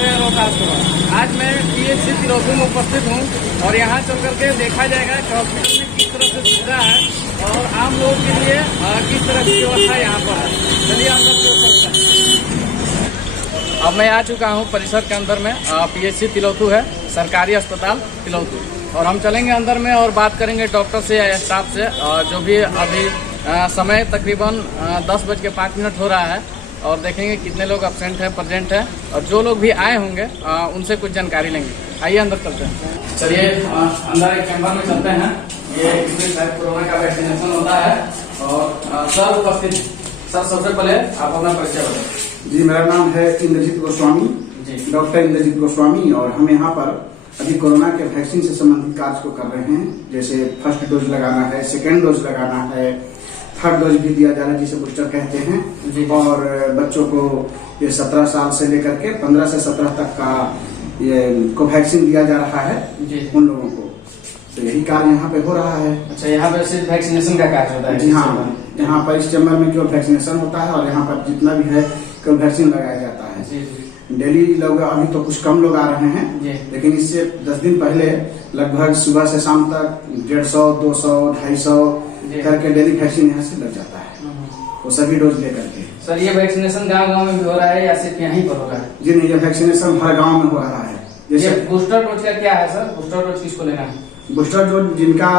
है रोहतास। आज मैं पीएचसी तिलौथू में उपस्थित हूँ और यहाँ चल करके देखा जाएगा कि हॉस्पिटल में किस तरह से सुविधा है और आम लोगों के लिए किस तरह की व्यवस्था यहाँ पर है। चलिए आप लोग चलते हैं। अब मैं आ चुका हूँ परिसर के अंदर में। पीएचसी तिलौथू है, सरकारी अस्पताल तिलौथू, और हम चलेंगे अंदर में और बात करेंगे डॉक्टर से या स्टाफ से, जो भी अभी समय तकरीबन 10:05 हो रहा है, और देखेंगे कितने लोग अब्सेंट है, प्रेजेंट है, और जो लोग भी आए होंगे उनसे कुछ जानकारी लेंगे। आइए अंदर चलते हैं। चलिए अंदर एक चैम्बर में चलते हैं। ये इसमें शायद कोरोना का वैक्सीनेशन होता है और सर उपस्थित। सर सबसे पहले आप अपना परिचय बताएं। जी, मेरा नाम है इंद्रजीत गोस्वामी, डॉक्टर इंद्रजीत गोस्वामी, और हम यहाँ पर अभी कोरोना के वैक्सीन से संबंधित कार्य को कर रहे हैं। जैसे फर्स्ट डोज लगाना है, सेकेंड डोज लगाना है, थर्ड डोज भी दिया जा रहा है जिसे बूस्टर कहते हैं, और बच्चों को ये 17 साल से लेकर के 15 से 17 तक का ये कोवैक्सीन दिया जा रहा है उन लोगों को। तो यही कार्य यहाँ पे हो रहा है। अच्छा, यहाँ पे सिर्फ वैक्सीनेशन का कार्य होता है? जी हाँ, यहाँ पर इस चैम्बर में केवल वैक्सीनेशन होता है और यहाँ पर जितना भी है केवल वैक्सीन लगाया जाता है। डेली लोग अभी तो कुछ कम लोग आ रहे हैं, लेकिन इससे 10 दिन पहले लगभग सुबह से शाम तक 150, 200, 250 करके डेली वैक्सीन यहाँ से लग जाता है, वो सभी डोज लेकर के। सर, ये वैक्सीनेशन गांव-गांव में भी हो रहा है या सिर्फ यहीं पर हो रहा है? जी नहीं, ये वैक्सीनेशन हर गांव में हो रहा है। जैसे बूस्टर डोज का क्या है सर? बूस्टर डोज किसको लेना है? बूस्टर डोज जिनका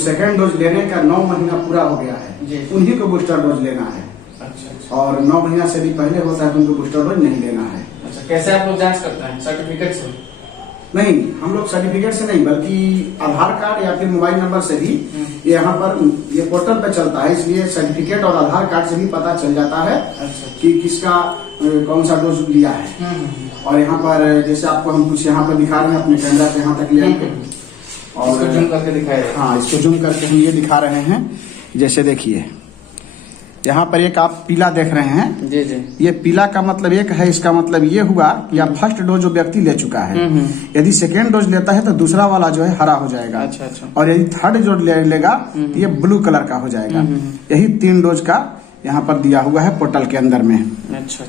सेकेंड डोज लेने का 9 महीना पूरा हो गया है, उन्हीं को बूस्टर डोज लेना है। अच्छा। और 9 महीना से भी पहले होता है तो उनको बूस्टर डोज नहीं लेना है। अच्छा, कैसे आप लोग जांच करते हैं? सर्टिफिकेट से? नहीं, हम लोग सर्टिफिकेट से नहीं, बल्कि आधार कार्ड या फिर मोबाइल नंबर से भी यहाँ पर ये पोर्टल पे चलता है, इसलिए सर्टिफिकेट और आधार कार्ड से भी पता चल जाता है कि किसका कौन सा डोज लिया है। और यहाँ पर जैसे आपको हम कुछ यहाँ पर दिखा रहे हैं, अपने कैमरा से यहाँ तक ले आएंगे और इसको जूम करके दिखाए। हाँ, इसको जूम करके हम ये दिखा रहे हैं। जैसे देखिए यहाँ पर एक आप पीला देख रहे हैं। जी जी। ये पीला का मतलब एक है, इसका मतलब ये हुआ कि आप फर्स्ट डोज जो व्यक्ति ले चुका है, यदि सेकेंड डोज लेता है तो दूसरा वाला जो है हरा हो जाएगा। अच्छा। और यदि थर्ड डोज लेगा तो ये ब्लू कलर का हो जाएगा। यही 3 डोज का यहाँ पर दिया हुआ है पोर्टल के अंदर में। अच्छा,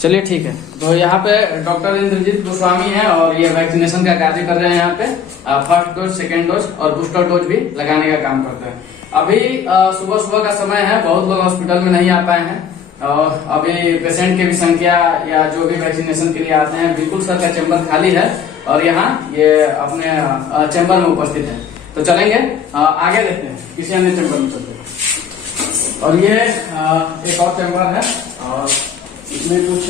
चलिए ठीक है। तो यहाँ पे डॉक्टर इंद्रजीत गोस्वामी है और ये वैक्सीनेशन का कार्य कर रहे हैं। यहाँ पे फर्स्ट डोज, सेकेंड डोज और बूस्टर डोज भी लगाने का काम करते हैं। अभी सुबह का समय है, बहुत लोग हॉस्पिटल में नहीं आ पाए हैं और अभी पेशेंट की भी संख्या या जो भी वैक्सीनेशन के लिए आते हैं, बिल्कुल सर का चैम्बर खाली है और यहाँ ये अपने चैम्बर में उपस्थित है। तो चलेंगे आगे देखते हैं, किसी अन्य चैम्बर में चलते हैं। और ये एक और चैम्बर है और इसमें कुछ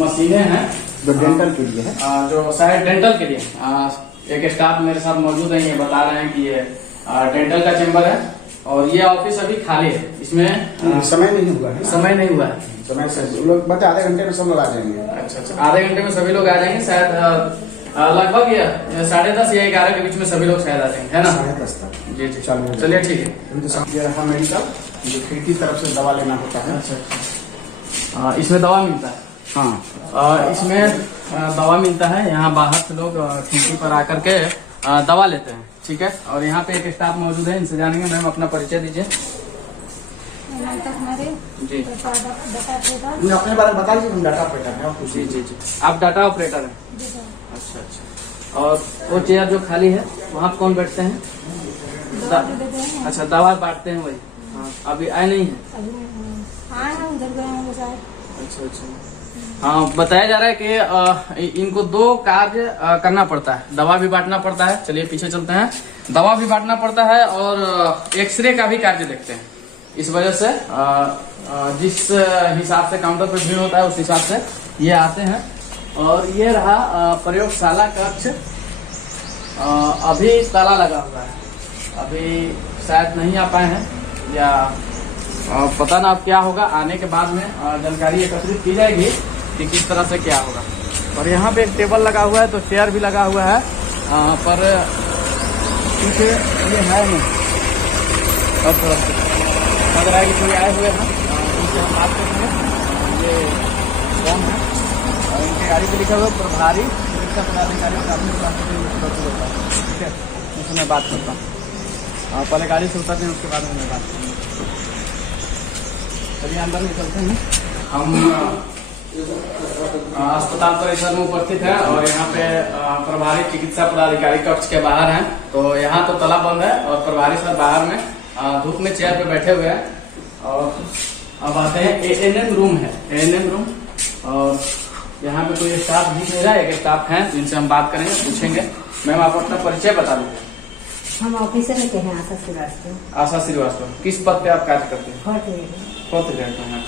मशीनें हैं जो डेंटल के लिए है, जो शायद डेंटल के लिए। एक स्टाफ मेरे साथ मौजूद है, ये बता रहे हैं कि ये डेंटल का चैम्बर है और ये ऑफिस अभी खाली है। इसमें समय नहीं हुआ है। समय नहीं हुआ है। समय से लोग बता आधे घंटे में सब लोग आ जाएंगे। अच्छा, आधे घंटे में सभी लोग आ जाएंगे शायद। लगभग 10:30 या 11 के बीच में सभी लोग शायद आ जाएंगे, है ना? 10:30 तक। जी, चलिए ठीक है। ये रहा मेडिकल, जो खिड़की तरफ से दवा लेना होता है। अच्छा, इसमें दवा मिलता है? हाँ, इसमें दवा मिलता है। यहाँ बाहर से लोग खिड़की पर आकर के दवा लेते हैं, ठीक है। और यहाँ पे एक स्टाफ मौजूद है, इनसे जानेंगे। मैम अपना परिचय दीजिए। जी, अपने बारे में बताइए। हम डाटा ऑपरेटर हैं। जी, आप डाटा ऑपरेटर हैं? अच्छा। और वो चेयर जो खाली है वहाँ कौन बैठते हैं? अच्छा, दवा बांटते हैं वही। हाँ, अभी आए नहीं है? अच्छा। हाँ, बताया जा रहा है कि इनको 2 कार्य करना पड़ता है, दवा भी बांटना पड़ता है। चलिए पीछे चलते हैं। दवा भी बांटना पड़ता है और एक्सरे का भी कार्य देखते हैं। इस वजह से जिस हिसाब से काउंटर पर भीड़ होता है उस हिसाब से ये आते हैं। और ये रहा प्रयोगशाला कक्ष। अभी ताला लगा हुआ है, अभी शायद नहीं आ पाए हैं या पता ना अब क्या होगा। आने के बाद में जानकारी एकत्रित की जाएगी कि किस तरह से क्या होगा। और यहाँ पे एक टेबल लगा हुआ है, तो चेयर भी लगा हुआ है, पर पीछे ये है नहीं। अब लग रहा है कि कोई आए हुए हैं, उनसे हम बात करेंगे। ये कौन है और इनके गाड़ी पे लिखा हुआ प्रभारी चिकित्सा पदाधिकारी होता है, ठीक है। उससे मैं बात करता हूँ। पहले गाड़ी से उतरते हैं, उसके बाद में मैं बात करूँगा। चलिए अंदर में चलते हैं। हम अस्पताल परिसर में उपस्थित है और यहाँ पे प्रभारी चिकित्सा पदाधिकारी कक्ष के बाहर हैं। तो यहाँ तो ताला बंद है और प्रभारी सर बाहर में धूप में चेयर पे बैठे हुए हैं। और अब आते हैं एएनएम रूम है, एएनएम रूम। और यहाँ पे कोई स्टाफ दिख नहीं रहा है, एक स्टाफ है जिनसे हम बात करेंगे, पूछेंगे। मैम आप अपना परिचय बता दीजिए। हम ऑफिसर के हैं आशा श्रीवास्तव। आशा श्रीवास्तव, किस पद पे आप कार्य करते हैं? फोर्थ ग्रेड में हैं।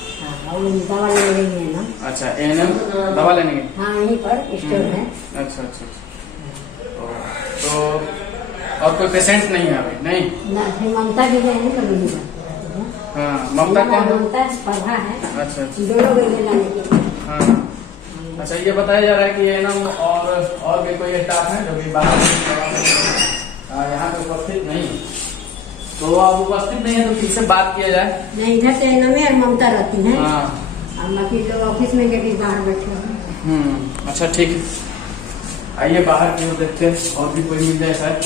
और दवा लेने गई है ना। अच्छा, एएनएम दवा लेने गई? हाँ, यहीं पर स्टोर है। अच्छा अच्छा। तो और कोई पेशेंट नहीं है अभी? नहीं ना, फिर ममता भी गए हैं, कभी नहीं हाँ, ममता कौन है? ममता पढ़ा है। अच्छा अच्छा। दोनों गई है लाने के लिए। हाँ। अच्छा, ये बताया जा रहा है कि एएनएम और भी कोई स्टाफ है जो भी बाहर यहाँ पे उपस्थित नहीं। तो आप उपस्थित नहीं है तो किससे बात किया जाए? नहीं, इधर से नमे और ममता रहती है। हाँ। और बाकी लोग ऑफिस में भी बाहर बैठे हैं। अच्छा ठीक है, आइए बाहर की ओर देखते हैं और भी कोई मिल जाए शायद।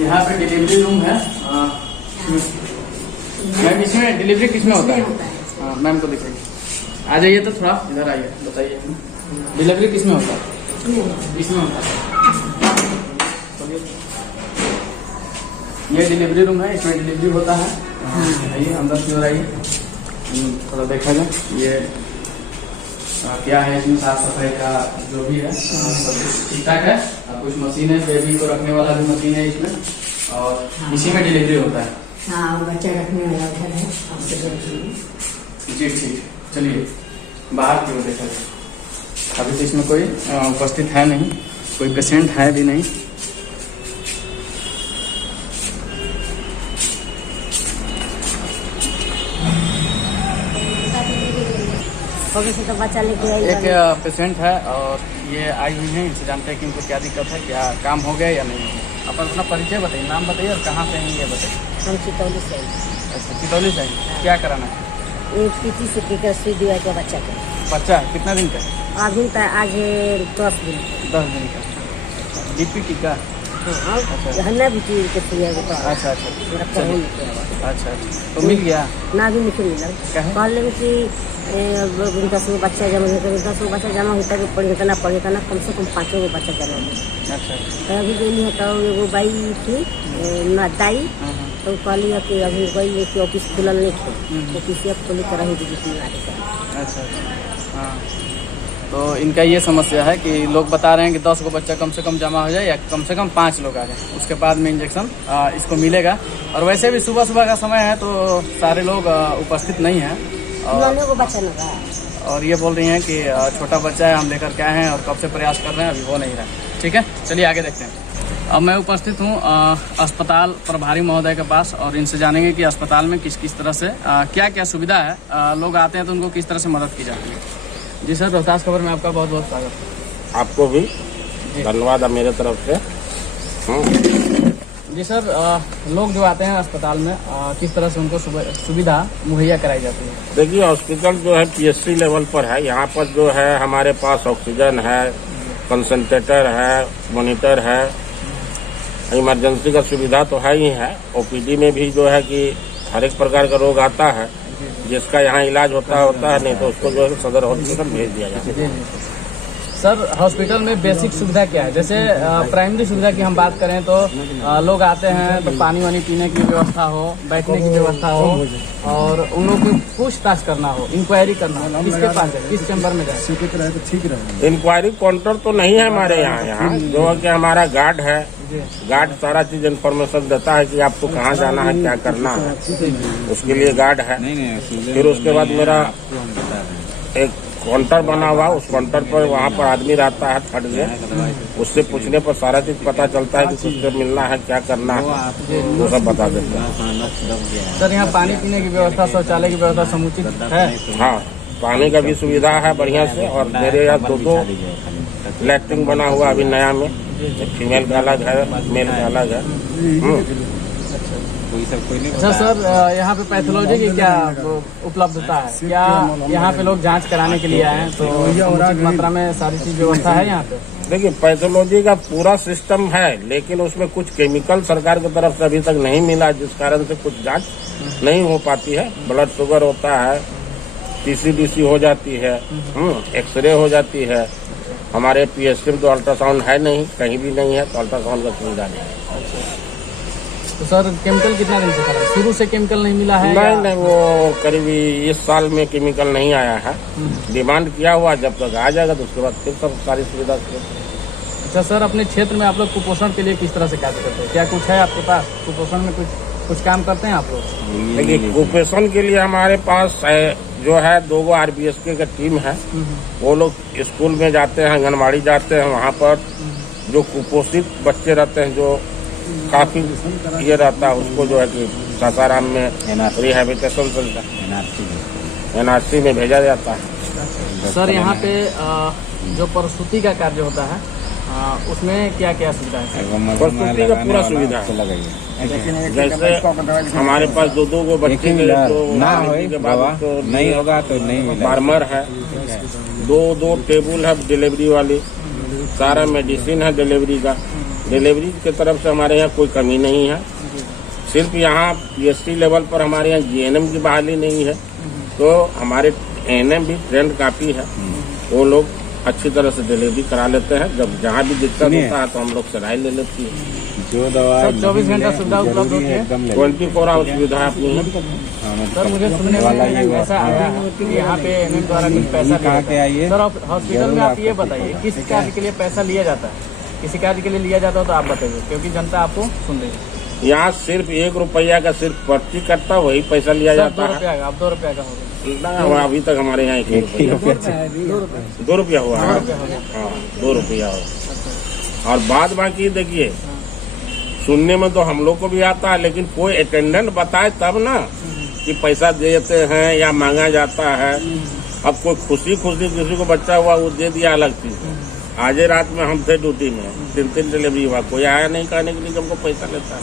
यहाँ पे डिलीवरी रूम है। मैम इसमें डिलीवरी किसमें होता है? हाँ, मैम को दिखाइए। आ जाइए तो थोड़ा इधर आइए, बताइए डिलीवरी किसमें होता है? इसमें होता है। ये डिलीवरी रूम है, इसमें डिलीवरी होता है। आइए अंदर की ओर आइए, थोड़ा देखा जाए ये क्या है, इसमें साफ सफाई का जो भी है सब कुछ ठीक ठाक है। कुछ मशीन है, बेबी को रखने वाला भी मशीन है इसमें, और इसी में डिलीवरी होता है। हाँ, बच्चा रखने वाला उधर है। जी ठीक, चलिए बाहर की ओर देखा जाए। अभी तो इसमें कोई उपस्थित है नहीं, कोई पेशेंट है भी नहीं। से तो बच्चा लेके आई। एक पेशेंट है और ये आई हुई है, इनसे जानते हैं कि इनको क्या दिक्कत है, क्या काम हो गया या नहीं। आप अपना परिचय बताइए, नाम बताइए और कहाँ से हैं ये बताइए। हम चितौली से। अच्छा, चितौली से हैं। क्या कराना है? ये पीटी से टीका सुई दिया के बच्चा का। बच्चा कितना दिन का? अभी तो आज 10 दिन। 10 दिन का। डीपी टीका? हन्ना भी चीज के सुई है। अच्छा अच्छा अच्छा अच्छा, तो मिल गया ना? भी नहीं मिला। कहले कि 10 गो बच्चा जमा होता है, 10 गो बच्चा जमा होता है, पढ़ेगा ना पढ़ेगा ना, कम से कम 5 गो बच्चा जमा होता है। अच्छा। अभी गई है तो एगो बाई थी ना दाई, तो कहली कि अभी गई कि ऑफिस खुलल नहीं थे, ऑफिस खोली कर रही थी। अच्छा हाँ, तो इनका ये समस्या है कि लोग बता रहे हैं कि 10 गो बच्चा कम से कम जमा हो जाए या कम से कम 5 लोग आ जाए, उसके बाद में इंजेक्शन इसको मिलेगा। और वैसे भी सुबह सुबह का समय है तो सारे लोग उपस्थित नहीं हैं। और ये बोल रही हैं कि छोटा बच्चा है, हम लेकर के आए हैं और कब से प्रयास कर रहे हैं, अभी हो नहीं रहा। ठीक है, चलिए आगे देखते हैं। अब मैं उपस्थित हूँ अस्पताल प्रभारी महोदय के पास और इनसे जानेंगे कि अस्पताल में किस किस तरह से क्या क्या सुविधा है, लोग आते हैं तो उनको किस तरह से मदद की जाती है। जी सर, रोहतास खबर में आपका बहुत बहुत स्वागत है। आपको भी धन्यवाद मेरे तरफ से। जी सर, लोग जो आते हैं अस्पताल में किस तरह से उनको सुविधा मुहैया कराई जाती है? देखिए, हॉस्पिटल जो है पीएचसी लेवल पर है। यहाँ पर जो है हमारे पास ऑक्सीजन है, कंसंट्रेटर है, मॉनिटर है, इमरजेंसी का सुविधा तो है ही है। ओपीडी में भी जो है कि हर एक प्रकार का रोग आता है, जिसका यहाँ इलाज होता है, नहीं तो उसको जो है सदर हॉस्पिटल भेज दिया जाता है। सर, हॉस्पिटल में बेसिक सुविधा क्या है? जैसे प्राइमरी सुविधा की हम बात करें तो लोग आते हैं तो पानी वानी पीने की व्यवस्था हो, बैठने की व्यवस्था हो, और उन लोग को पूछताछ करना हो, इंक्वायरी करना हो, किसके पास है, किस चैम्बर में जाए? ठीक रहे। इंक्वायरी काउंटर तो नहीं है हमारे यहाँ जो है कि हमारा गार्ड है। गार्ड सारा चीज इन्फॉर्मेशन देता है कि आपको कहाँ जाना है, क्या करना है, उसके लिए गार्ड है। फिर उसके बाद मेरा एक काउंटर बना हुआ, उस काउंटर पर वहाँ पर आदमी रहता है थर्ड ग्रेड, उससे पूछने पर सारा चीज पता चलता है कि किससे मिलना है, क्या करना है, वो सब बता देते हैं। सर, यहाँ पानी पीने की व्यवस्था, शौचालय की व्यवस्था समुचित है? हाँ, पानी का भी सुविधा है बढ़िया से। और मेरे यहाँ 2 लैट्रिन बना हुआ अभी नया में, फीमेल का अलग है, मेल का अलग है। अच्छा सर, यहाँ पे पैथोलॉजी की क्या उपलब्धता है? क्या यहाँ पे लोग जांच कराने के लिए आए हैं तो उचित मात्रा में सारी चीज व्यवस्था है यहाँ पे? देखिए, पैथोलॉजी का पूरा सिस्टम है, लेकिन उसमें कुछ केमिकल सरकार की तरफ से अभी तक नहीं मिला, जिस कारण से कुछ जांच नहीं हो पाती है। ब्लड शुगर होता है, TCDC हो जाती है, एक्सरे हो जाती है। हमारे PSC में तो अल्ट्रासाउंड है नहीं, कहीं भी नहीं है, तो अल्ट्रासाउंड का सुविधा नहीं है। तो सर केमिकल कितना दिन से खड़ा है? शुरू से केमिकल नहीं मिला है? नहीं, वो करीब इस साल में केमिकल नहीं आया है। डिमांड किया हुआ, जब तक आ जाएगा तो उसके बाद फिर सब सारी सुविधा। अच्छा सर, अपने क्षेत्र में आप लोग कुपोषण के लिए किस तरह से कार्य करते हैं? क्या कुछ है आपके पास कुपोषण में? कुछ काम करते हैं आप लोग? देखिए, कुपोषण के लिए हमारे पास जो है 2 RBSK का टीम है। वो लोग स्कूल में जाते हैं, आंगनबाड़ी जाते हैं, वहाँ पर जो कुपोषित बच्चे रहते हैं, जो काफी ये रहता है, उसको जो है कि सासाराम में रिहेबिलिटेशन सेंटर NRC में भेजा जाता है। सर यहाँ पे जो प्रसूति का कार्य होता है उसमें क्या क्या सुविधा है? प्रसूति का पूरा सुविधा है। जैसे हमारे पास 2 को बच्चे के बाद तो नहीं होगा तो नहीं, फार्मर है, 2 टेबल है डिलीवरी वाली, सारा मेडिसिन है डिलीवरी का। डिलीवरी की तरफ से हमारे यहाँ कोई कमी नहीं है। सिर्फ यहाँ PSC लेवल पर हमारे यहाँ GNM की बहाली नहीं है, तो हमारे NM भी ट्रेंड काफी है। वो लोग अच्छी तरह से डिलीवरी करा लेते हैं। जब जहाँ भी दिक्कत होता है तो हम लोग से राय ले लेती है। जो दवा 24 घंटा सुविधा उपलब्ध होती है, 24 आवर सुविधा अपनी है। सर मुझे सुनने में ऐसा आया है कि यहाँ पे NM द्वारा कुछ पैसा कहाँ के आइए सर? हॉस्पिटल में आप ये बताइए किस कार्य के लिए पैसा लिया जाता है? किसी कार्य के लिए लिया जाता हो तो आप बताइए, क्योंकि जनता आपको सुन रही है। यहाँ सिर्फ 1 रुपया का सिर्फ पर्ची कटता, वही पैसा लिया जाता है। 2 रुपया का, अब 2 रुपया का होगा ना, अभी तक हमारे यहाँ 1 रुपया 2 रुपया हुआ है। हाँ, 2 रुपया हुआ। और बाद बाकी देखिए, सुनने में तो हम लोग को भी आता है, लेकिन कोई अटेंडेंट बताए तब ना कि पैसा देते हैं या मांगा जाता है। अब कोई खुशी किसी को बच्चा हुआ वो दे दिया, अलग चीज। आज रात में हम थे ड्यूटी में, 3 डिलीवरी हुआ, कोई आया नहीं कहने के लिए हमको पैसा लेता है।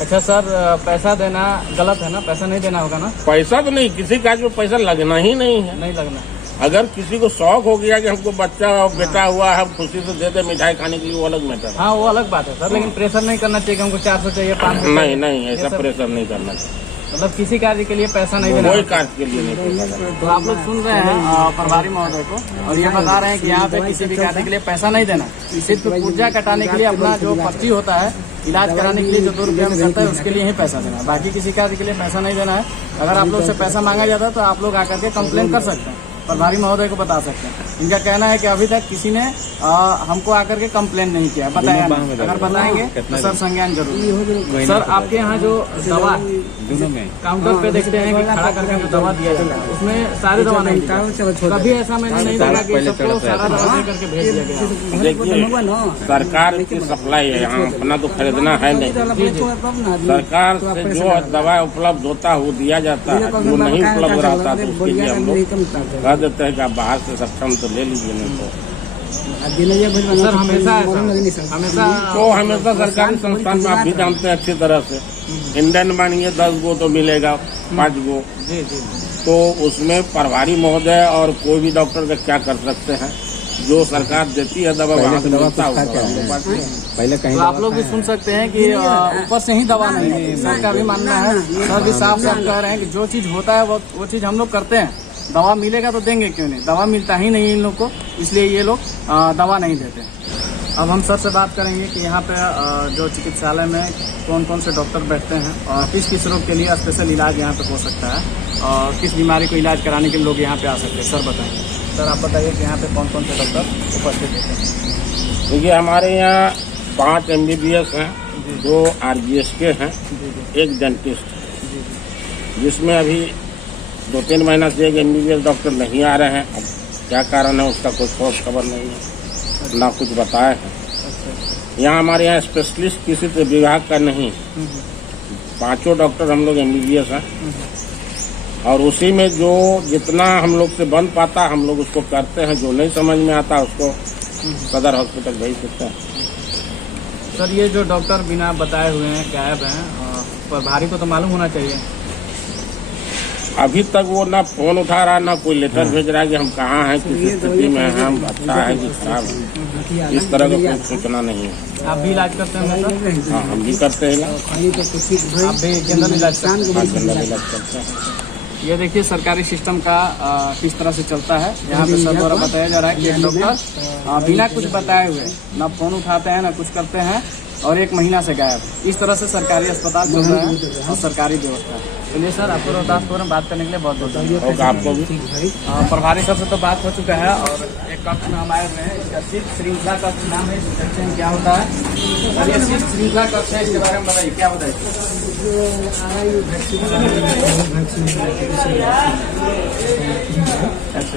अच्छा सर, पैसा देना गलत है ना? पैसा नहीं देना होगा ना? पैसा तो नहीं, किसी कार्य में पैसा लगना ही नहीं है। नहीं लगना। अगर किसी को शौक हो गया कि हमको बच्चा और बेटा हुआ है, खुशी से दे दे मिठाई खाने के लिए, वो अलग मैटर है। हाँ, वो अलग बात है सर, लेकिन प्रेशर नहीं करना चाहिए कि हमको 400 चाहिए, 500। नहीं, ऐसा प्रेशर नहीं करना चाहिए। मतलब किसी कार्य के लिए पैसा नहीं देना, कोई कार्य के लिए नहीं। तो आप लोग सुन रहे हैं प्रभारी महोदय को, और ये बता रहे हैं कि यहाँ पे किसी भी कार्य के लिए पैसा नहीं देना। सिर्फ पुर्जा कटाने के लिए, अपना जो पर्ची होता है इलाज कराने के लिए जो 2 रुपया में करता है, उसके लिए ही पैसा देना है। बाकी किसी कार्य के लिए पैसा नहीं देना है। अगर आप लोग से पैसा मांगा जाता है तो आप लोग आकर के कंप्लेन कर सकते हैं, प्रभारी महोदय को बता सकते हैं। इनका कहना है कि अभी तक किसी ने हमको आकर के कंप्लेन नहीं किया, बताया नहीं। अगर बताएंगे तो सर संज्ञान जरूर। सर आपके यहाँ जो दवा काउंटर पे देखते हैं कि खड़ा करके जो दवा दिया जाता है, उसमें सारी दवा नहीं, कभी ऐसा मैंने नहीं देखा कि सबको सारा दवा दे करके भेज दिया गया। देखिए, सरकार की सप्लाई है, यहाँ अपना तो खरीदना है नहीं। सरकार से जो दवा उपलब्ध होता है वो दिया जाता है, जो नहीं उपलब्ध रहता तो उसके लिए हम लोग कह देते हैं कि आप बाहर से सक्षम तो ले लीजिए, नहीं तो सर हमेशा सरकारी संस्थान में आप भी जानते हैं अच्छी तरह से, इंडियन मानिए 10 गो तो मिलेगा, 5 गो। तो उसमें प्रभारी महोदय और कोई भी डॉक्टर का क्या कर सकते हैं? जो सरकार देती है दवा वहाँ से मिलता है। पहले कहीं तो आप लोग भी सुन सकते हैं कि ऊपर से ही दवा नहीं है, सर का भी मानना है। सर भी साफ कह रहे हैं कि जो चीज होता है वो चीज हम लोग करते हैं। दवा मिलेगा तो देंगे क्यों नहीं? दवा मिलता ही नहीं इन लोग को, इसलिए ये लोग दवा नहीं देते। अब हम सर से बात करेंगे कि यहाँ पे जो चिकित्सालय में कौन कौन से डॉक्टर बैठते हैं और किस किस रोग के लिए स्पेशल इलाज यहाँ पे हो सकता है और किस बीमारी को इलाज कराने के लिए लोग यहाँ पे आ सकते हैं। सर बताएंगे। सर आप बताइए कि यहाँ पे कौन कौन से डॉक्टर उपस्थित होते हैं? देखिए, हमारे यहाँ 5 MBBS हैं, 2 RBSK हैं, 1 डेंटिस्ट, जिसमें अभी 2-3 महीना से 1 MBBS डॉक्टर नहीं आ रहे हैं। अब क्या कारण है उसका कोई ठोस खबर नहीं है, ना कुछ बताया है। यहाँ हमारे यहाँ स्पेशलिस्ट किसी विभाग का नहीं, 5 डॉक्टर हम लोग MBBS हैं, और उसी में जो जितना हम लोग से बन पाता हम लोग उसको करते हैं। जो नहीं समझ में आता उसको सदर हॉस्पिटल भेज देते हैं। सर ये जो डॉक्टर बिना बताए हुए हैं, गायब हैं, प्रभारी को तो मालूम होना चाहिए। अभी तक वो ना फोन उठा रहा, ना कोई लेटर भेज रहा है कि हम कहाँ हैं, किस स्थिति में हैं, हम अच्छा है कि खराब है, इस तरह का कोई सूचना नहीं है। आप भी इलाज करते हैं सर? हाँ, हम भी करते हैं इलाज। आप भी जनरल इलाज जनरल इलाज करते हैं। ये देखिए सरकारी सिस्टम का किस तरह से चलता है। यहाँ पे सर द्वारा बताया जा रहा है कि एक डॉक्टर बिना कुछ बताए हुए ना फोन उठाते हैं ना कुछ करते हैं और 1 महीना से गायब। इस तरह से सरकारी अस्पताल चल रहा है और सरकारी व्यवस्था। चलिए सर, आपको रोहतासपुर में बात करने के लिए बहुत बहुत धन्यवाद। आपको भी प्रभारी सर से तो बात हो चुका है और एक कक्ष में हम आए हुए हैं, इसका शीत श्रृंखला कक्ष नाम है। देखते हैं क्या होता है। सर ये शीत श्रृंखला कक्ष है, इसके बारे में बताइए, क्या बताइए। अच्छा,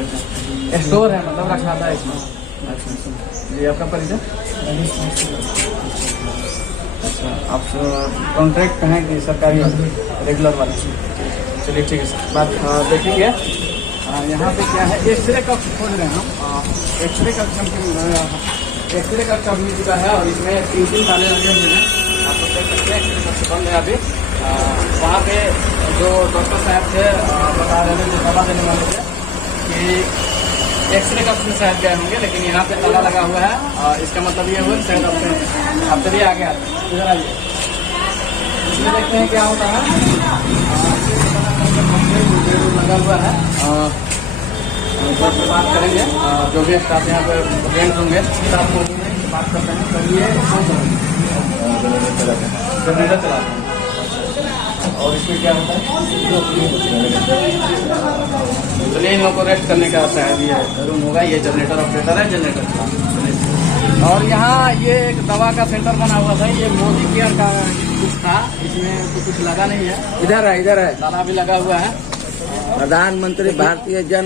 स्टोर है मतलब रखा था इसमें। अच्छा जी, आपका परिचय? अच्छा, आप कॉन्ट्रैक्ट हैं कि सरकारी रेगुलर वाले? चलिए ठीक है सर, बात देखेंगे। यहाँ पे क्या है, एक्सरे कक्ष खोज रहे हैं हम। एक्सरे कक्ष एक्सरे कक्ष अब मिल चुका है और इसमें 3 ताले लगे हुए हैं। आप लोग देख सकते हैं एक्सरे कक्ष बंद है अभी। वहाँ पे जो डॉक्टर साहब थे बता रहे थे, जो दवा देने वाले थे, कि एक्सरे कक्ष में शायद गए होंगे, लेकिन यहाँ पे ताला लगा हुआ है। इसका मतलब ये हुआ शायद आप चलिए आगे आते हैं, इधर आइए। इसमें देखते हैं क्या होता है। लगा हुआ है, बात करेंगे जो भी स्टाफ यहाँ पे फ्रेंड्स होंगे, स्टाफ को बात करते हैं। तो ये जनरेटर चलाते हैं और इसमें क्या होता है, चलिए इन लोगों को रेस्ट करने का शायद ये रूम होगा। ये जनरेटर ऑपरेटर है, जनरेटर चलाते। और यहाँ ये एक दवा का सेंटर बना हुआ था, ये मोदी केयर का कुछ था, इसमें तो कुछ लगा नहीं है। इधर है ताला भी लगा हुआ है। प्रधानमंत्री भारतीय जन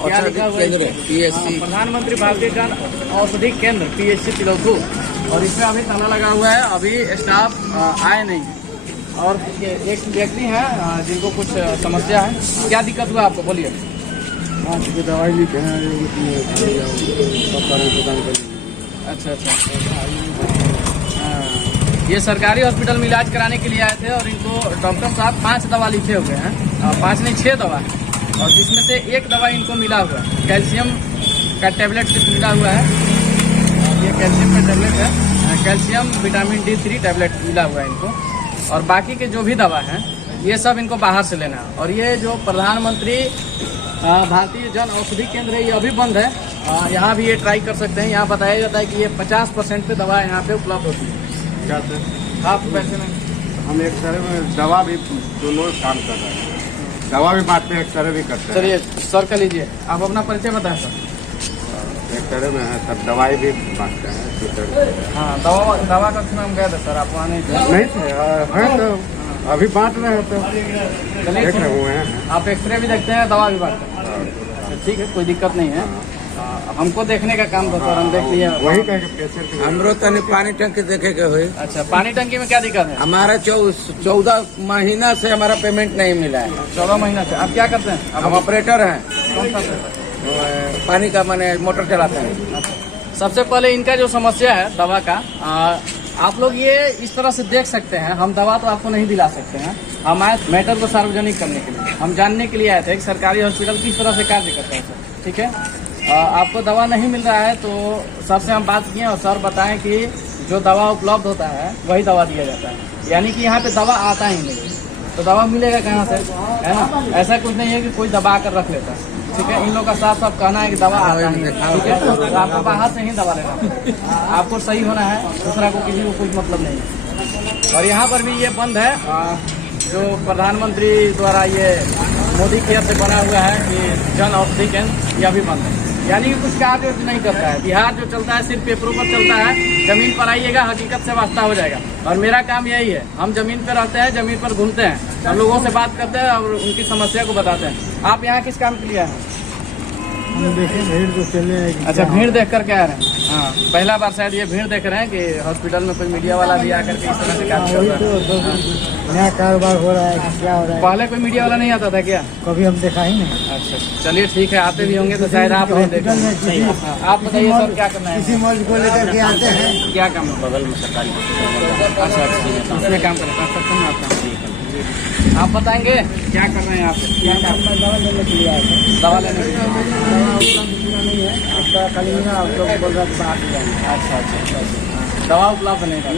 औषधि केंद्र PHC, प्रधानमंत्री भारतीय जन औषधि केंद्र PHC तिलोथू। और इसमें अभी ताला लगा हुआ है, अभी स्टाफ आए नहीं। और एक व्यक्ति है जिनको कुछ समस्या है। क्या दिक्कत हुआ आपको, बोलिए। दवाई लिखे हैं। अच्छा, ये सरकारी हॉस्पिटल में इलाज कराने के लिए आए थे और इनको डॉक्टर साहब 5 दवा लिखे हुए हैं। 5 नहीं 6 दवा है, और जिसमें से एक दवा इनको मिला हुआ है, कैल्शियम का टैबलेट मिला हुआ है। ये कैल्शियम का टैबलेट है, कैल्शियम विटामिन D3 टैबलेट मिला हुआ है इनको। और बाकी के जो भी दवा है ये सब इनको बाहर से लेना है। और ये जो प्रधानमंत्री भारतीय जन औषधि केंद्र है, ये अभी बंद है। यहाँ भी ये ट्राई कर सकते हैं। यहाँ बताया जाता है कि ये 50% पे दवा यहाँ पे उपलब्ध होती है। क्या सर, आप पैसे में हम एक्सरे में दवा भी दोनों काम कर रहे हैं, दवा भी बांटते हैं, एक्सरे भी करते हैं। चलिए सर का लीजिए, आप अपना परिचय बताएं सर। एक्सरे में है सर, दवाई भी बांटते हैं। हाँ, दवा कक्ष में हम गए थे सर, आप वहाँ नहीं थे? है तो अभी बांट रहे हैं, तो देख रहे हुए हैं। आप एक्सरे भी देखते हैं, दवा भी बांटते हैं। ठीक है, कोई दिक्कत नहीं है। हमको देखने का काम था सर, हम देख लिए। वही कहेंगे हमरो तनी पानी टंकी देखे के हुई। अच्छा, पानी टंकी में क्या दिक्कत है? हमारा 14 महीना से हमारा पेमेंट नहीं मिला है। 14 महीना से। आप क्या करते हैं? हम ऑपरेटर हैं, कौन सा ऑपरेटर? पानी का माने मोटर चलाते हैं। सबसे पहले इनका जो समस्या है दवा का, आप लोग ये इस तरह से देख सकते हैं। हम दवा तो आपको नहीं दिला सकते हैं, हम आए मैटर को सार्वजनिक करने के लिए, हम जानने के लिए आए थे कि सरकारी हॉस्पिटल किस तरह से कार्य करता है सर। ठीक है, आपको दवा नहीं मिल रहा है तो सर से हम बात किए और सर बताएं कि जो दवा उपलब्ध होता है वही दवा दिया जाता है। यानी कि यहाँ पे दवा आता ही नहीं, तो दवा मिलेगा कहाँ से, है ना? ऐसा कुछ नहीं है कि कोई दबा कर रख लेता है। ठीक है, इन लोगों का साफ साफ कहना है कि दवा आता ही नहीं। ठीक है, तो आपको बाहर से ही दवा लेना है, आपको सही होना है, दूसरा को किसी को कुछ मतलब नहीं है। और यहाँ पर भी ये बंद है, जो प्रधानमंत्री द्वारा ये मोदी केयर से बना हुआ है कि जन औषधि केंद्र, यह भी बंद है। यानी कि कुछ कार्य नहीं करता है। बिहार जो चलता है सिर्फ पेपरों पर चलता है। जमीन पर आइएगा, हकीकत से वास्ता हो जाएगा। और मेरा काम यही है, हम जमीन पर रहते हैं, जमीन पर घूमते हैं, हम लोगों से बात करते हैं और उनकी समस्या को बताते हैं। आप यहाँ किस काम के लिए हैं? भीड़ तो चले। अच्छा, भीड़ देख कर के आ रहे हैं। हाँ, पहला बार शायद ये भीड़ देख रहे हैं कि हॉस्पिटल में कोई मीडिया वाला भी आकर के इस तरह से काम कर रहा है। नया कारोबार हो रहा है, क्या हो रहा है? पहले कोई मीडिया वाला नहीं आता था क्या? कभी हम देखा ही नहीं। अच्छा, चलिए ठीक है, आते भी होंगे तो शायद आप नहीं देखें। आप बताइए सर, क्या करना है? किसी मर्ज को लेकर के आते हैं। क्या काम है? बगल में सरकारी अच्छा, इसमें काम करें, कंस्ट्रक्शन में आपका। आप बताएंगे क्या कर रहे हैं आप? क्या काम? दवा लेने के लिए आए थे। दवा लेने के लिए? दवा पूरा नहीं है, आपका खाली ना आप लोग बोल रहे हैं बाहर जाएंगे। अच्छा, दवा उपलब्ध नहीं था।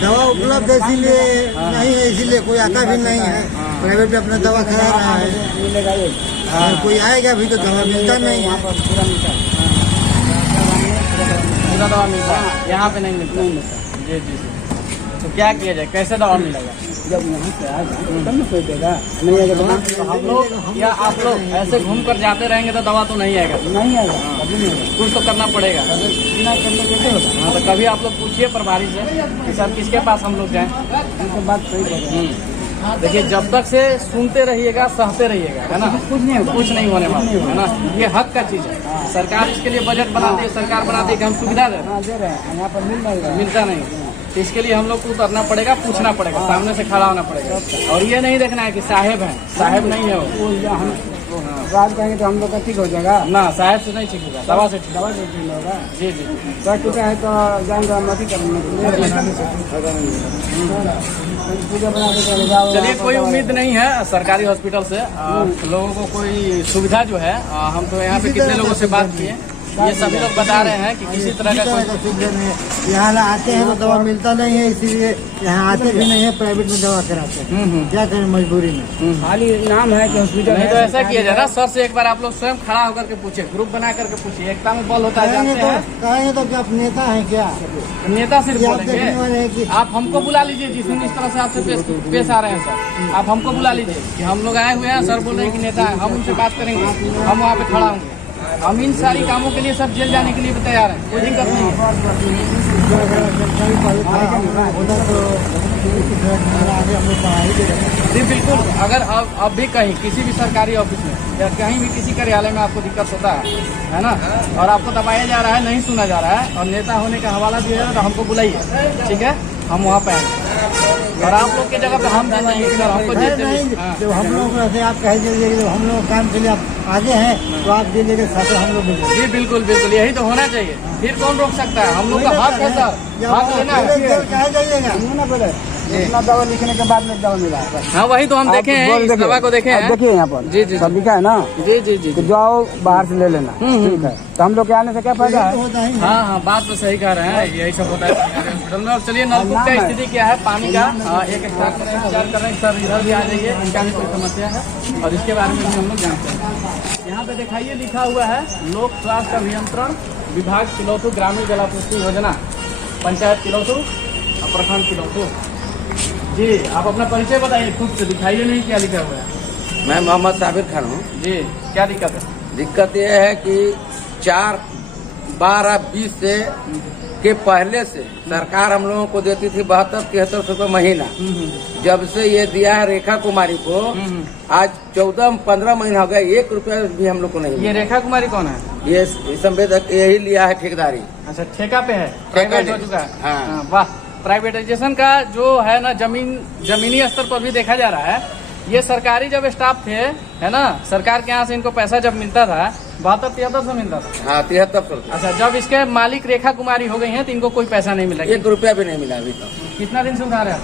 दवा उपलब्ध है इसीलिए नहीं है, इसीलिए कोई आता भी नहीं है। प्राइवेट में अपना दवा करा रहा है। हाँ, कोई आएगा भी तो दवा मिलता नहीं है। पूरा दवा मिलता है, यहाँ पे नहीं मिलता। जी जी जी। तो क्या किया जाए, कैसे दवा मिलेगा? जब यहाँ से आ जाए तब ना कोई देगा, नहीं आएगा तो हम लोग या आप लोग ऐसे घूम कर जाते रहेंगे तो दवा तो नहीं आएगा। नहीं आएगा, कभी नहीं आएगा। कुछ तो करना पड़ेगा। बिना करने कैसे होगा? हाँ, तो कभी आप लोग पूछिए प्रभारी से कि सर किसके पास हम लोग जाएं। उनसे बात सही करें। देखिए, जब तक से सुनते रहिएगा, सहते रहिएगा, है ना, कुछ नहीं होगा, कुछ नहीं होने वाला है ना। ये हक का चीज है। सरकार इसके लिए बजट बनाती है, सरकार बनाती है कि हम सुविधा दें, हाँ दे रहे हैं, यहाँ पर मिल जाएगा। मिलता नहीं। तो इसके लिए हम लोग को उतरना पड़ेगा, पूछना पड़ेगा, सामने से खड़ा होना पड़ेगा। और ये नहीं देखना है कि साहेब हैं, साहेब नहीं है वो। हम बात करेंगे तो हम लोग का ठीक हो जाएगा ना, साहेब से नहीं ठीक होगा, दवा से ठीक। दवा से ठीक होगा। जी जी। सर टूटा है तो जाएंगे मत करने पूजा बना के जाओ। चलिए, कोई उम्मीद नहीं है सरकारी हॉस्पिटल से। लोगों को कोई सुविधा जो है, हम तो यहाँ पे कितने लोगों से बात किए, ये सभी लोग बता रहे हैं कि किसी तरह का कोई सुविधा नहीं है। यहाँ आते हैं तो दवा मिलता नहीं है, इसीलिए यहाँ आते भी नहीं है, प्राइवेट में दवा कराते हैं। क्या करें मजबूरी में, खाली नाम है कि हॉस्पिटल। नहीं तो ऐसा किया जाए ना, सर से एक बार आप लोग स्वयं खड़ा होकर के पूछिए, ग्रुप बना करके पूछिए। एकता में बल होता है, जानते हैं। कहेंगे तो क्या आप नेता है क्या? नेता सिर्फ आप देखने वाले हैं बोलेंगे। कि आप हमको बुला लीजिए, जिस दिन इस तरह से आपसे पेश आ रहे हैं सर, आप हमको बुला लीजिए कि हम लोग आए हुए हैं, सर बोल रहे हैं कि नेता है, हम उनसे बात करेंगे, हम वहाँ पे खड़ा होंगे। हम इन सारी कामों के लिए सब जेल जाने के लिए भी तैयार हैं, कोई दिक्कत नहीं है। जी बिल्कुल। अगर अब भी कहीं किसी भी सरकारी ऑफिस में या कहीं भी किसी कार्यालय में आपको दिक्कत होता है ना, और आपको दबाया जा रहा है, नहीं सुना जा रहा है, और नेता होने का हवाला दिया जाए, तो हमको बुलाइए, ठीक है, हम वहाँ पे आएंगे। और आप लोग की जगह पे हम दे देंगे सर, हमको जब हम लोग ऐसे आप कह दीजिए जब हम लोग काम के लिए आप आगे हैं तो आप दीजिएगा, साथ हम लोग देंगे। जी बिल्कुल बिल्कुल, यही तो होना चाहिए। फिर कौन रोक सकता है? हम लोग का हक है सर, हक लेना है। कहा जाइएगा इतना दवा लिखने के बाद में दवा मिला है। हाँ, वही तो हम देखे हैं, इस दवा को देखे हैं। देखिए यहाँ पर जी जी सब लिखा है ना। जी जी जी। तो जाओ बाहर से ले लेना, ठीक है। तो हम लोग के आने से क्या फायदा है? हाँ हाँ, बात तो सही कह रहे हैं, यही सब होता है सरकारी हॉस्पिटल में। और चलिए, नलकूप का स्थिति क्या है, पानी का एक स्टाफ का इंतजार कर रहे हैं सर, इधर भी आ जाइए, इनका भी कोई समस्या है और इसके बारे में भी हम लोग जानते हैं। यहाँ पे दिखाइए, लिखा हुआ है लोक स्वास्थ्य अभियंत्रण विभाग तिलौथू ग्रामीण जलापूर्ति योजना, पंचायत तिलौथू और प्रखंड तिलौथू। जी, आप अपना परिचय बताइए, खुद से दिखाइए नहीं क्या लिखा हुआ है। मैं मोहम्मद साबिर खान हूँ। जी, क्या दिक्कत है? दिक्कत यह है कि 4/12/20 से के पहले से सरकार हम लोगों को देती थी 72-73 रुपये महीना। जब से ये दिया है रेखा कुमारी को, आज 14-15 महीना हो गया, 1 रुपया भी हम लोग को नहीं। ये रेखा कुमारी कौन है? ये संवेदक यही लिया है, ठेकेदारी। अच्छा, ठेका पे है, ठेका प्राइवेट हो चुका है। हाँ। वाह, प्राइवेटाइजेशन का जो है ना, जमीनी स्तर पर भी देखा जा रहा है। ये सरकारी जब स्टाफ थे, है ना, सरकार के यहाँ से इनको पैसा जब मिलता था 72-73 मिलता था। हाँ, 73। अच्छा, जब इसके मालिक रेखा कुमारी हो गई हैं तो इनको कोई पैसा नहीं मिला। 1 रुपया भी नहीं मिला अभी तक। कितना दिन से उठा रहे हैं?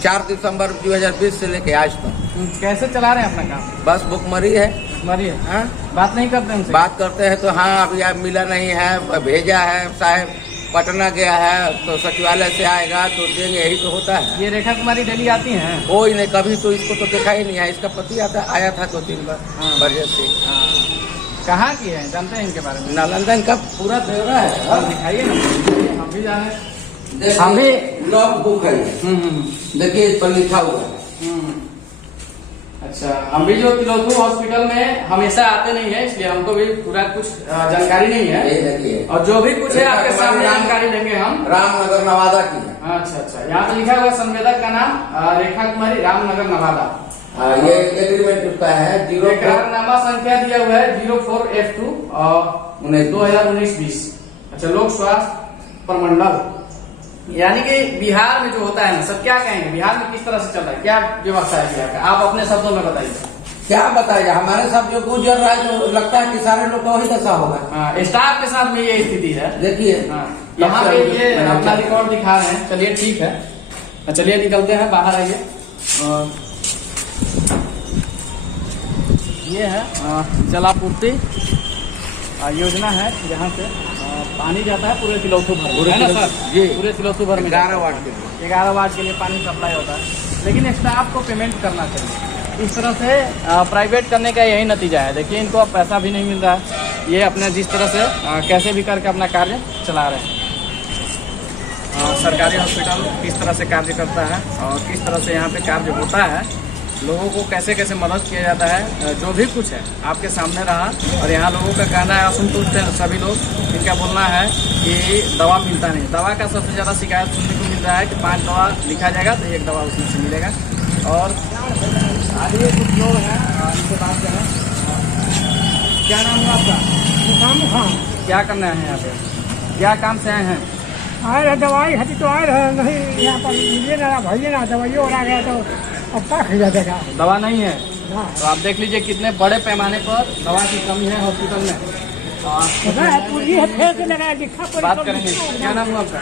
4 दिसंबर 2020 से लेके आज तक। कैसे चला रहे हैं अपना काम? बस भुखमरी है। मरिए, हाँ? बात नहीं करते उनसे? बात करते हैं तो हाँ अभी आप मिला नहीं है, भेजा है, साहब पटना गया है तो सचिवालय से आएगा तो देंगे, यही तो होता है। ये रेखा कुमारी डेली आती हैं? कोई नहीं, कभी तो इसको तो देखा ही नहीं है। इसका पति आया था 2-3 बार बरजती। कहाँ की है, जानते हैं इनके बारे में? नालंदन का पूरा ब्यौरा है, दिखाइए ना, हम भी जाने। हम भी लॉग बुक है, देखिए इस पर लिखा हुआ है। अच्छा, हम भी जो तिलौथू हॉस्पिटल में हमेशा आते नहीं है, इसलिए हमको भी पूरा कुछ जानकारी नहीं है। ये देखिए, और जो भी कुछ है आपके सामने जानकारी देंगे हम। रामनगर नवादा की है। अच्छा अच्छा, यहाँ पे लिखा हुआ संवेदक का नाम रेखा कुमारी, रामनगर नवादा। ये एग्रीमेंट उसका है। करारनामा संख्या दिया हुआ है 04F2 2019-20। अच्छा, लोक स्वास्थ्य प्रमंडल, यानी कि बिहार में जो होता है ना सर, क्या कहेंगे बिहार में किस तरह से चल रहा है, क्या व्यवस्था है बिहार का, आप अपने शब्दों में बताइए। क्या बताएगा, हमारे साथ जो गुजर रहा है तो लगता है कि सारे लोग का वही दशा होगा। हाँ, स्टाफ के साथ में ये स्थिति है। देखिए यहाँ पे ये अपना रिकॉर्ड दिखा रहे हैं। चलिए ठीक है, चलिए निकलते हैं, बाहर आइए। ये है जलापूर्ति योजना है, जहाँ से पानी जाता है पूरे तिलौथू भर में, है ना सर? जी। पूरे तिलौथू भर में 11 वाट के लिए। 11 वाट के लिए पानी सप्लाई होता है, लेकिन स्टाफ को पेमेंट करना चाहिए। इस तरह से प्राइवेट करने का यही नतीजा है। देखिए इनको अब पैसा भी नहीं मिल रहा है, ये अपने जिस तरह से कैसे भी करके अपना कार्य चला रहे हैं। सरकारी हॉस्पिटल किस तरह से कार्य करता है और किस तरह से यहाँ पे कार्य होता है, लोगों को कैसे कैसे मदद किया जाता है, जो भी कुछ है आपके सामने रहा। और यहाँ लोगों का कहना है, असंतुष्ट है सभी लोग, इनका बोलना है कि दवा मिलता नहीं। दवा का सबसे ज़्यादा शिकायत सुनने को मिल रहा है कि 5 दवा लिखा जाएगा तो 1 दवा उसमें से मिलेगा। और आगे कुछ लोग हैं, इनसे बात करें। क्या नाम है आपका? क्या करना है यहाँ पे? क्या काम से आए हैं? आए रहे दवाई हटी तो आए रहे नहीं, यहाँ पर मिलिए ना भैया ना दवाई और आ गया तो अब क्या खरीदा देगा। दवा नहीं है तो आप देख लीजिए कितने बड़े पैमाने पर दवा की कमी है हॉस्पिटल में। पूरी है फेर से लगाया लिखा बात करेंगे। क्या नाम है आपका?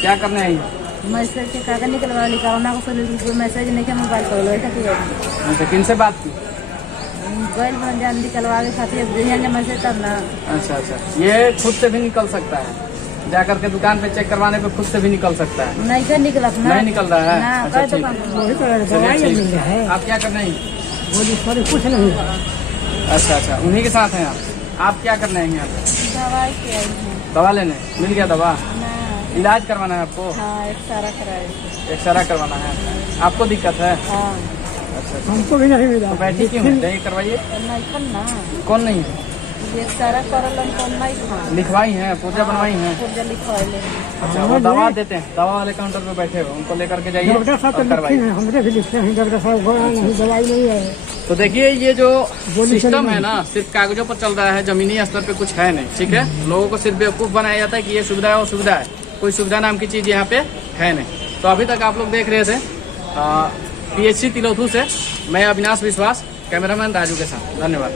क्या करने आई है? मैसेज के कागज निकलवा निकालना को मैसेज नहीं किया, मोबाइल पर लो ऐसा अच्छा, किनसे बात की? मोबाइल पर जान निकलवा के खातिर मैसेज तब ना। अच्छा, ये खुद से भी निकल सकता है, जा करके दुकान पे चेक करवाने पे खुद से भी निकल सकता है। नहीं से निकला नहीं निकल रहा है? ना, अच्छा कोई ठीक। दुकान चलिए, ठीक। आप क्या करने आई? बोली सॉरी कुछ नहीं। अच्छा, उन्हीं के साथ हैं आप क्या करने आई हैं? दवाई के आई है दवा लेने मिल गया? दवा ना। इलाज करवाना है आपको? हाँ, एक सारा कराए। एक्सरा करवाना है आपको? दिक्कत है? हाँ, अच्छा, हमको भी नहीं मिला। तो बैठी क्यों है? जाइए करवाइए। नहीं कर ना, कौन नहीं है? एक सारा करल तो नहीं खा लिखवाई है, पूजा बनवाई है? पूजा लिखवाइले। अच्छा, वो दवा देते हैं, दवा वाले काउंटर पे बैठे हो, उनको लेकर के जाइए डॉक्टर साहब तो और लिखे करवाइए। हैं, हमने भी लिखे हैं डॉक्टर साहब, गोला नहीं दवाई नहीं है। तो देखिए ये जो बोली सिस्टम चली है ना, सिर्फ कागजों पर चल रहा है, जमीनी स्तर पे कुछ है नहीं। ठीक है, लोगों को सिर्फ बेवकूफ बनाया जाता है कि ये सुविधा है वो सुविधा है, कोई सुविधा नाम की चीज यहाँ पे है नहीं। तो अभी तक आप लोग देख रहे थे PHC तिलौथू से मैं अविनाश विश्वास, कैमरामैन राजू के साथ। धन्यवाद।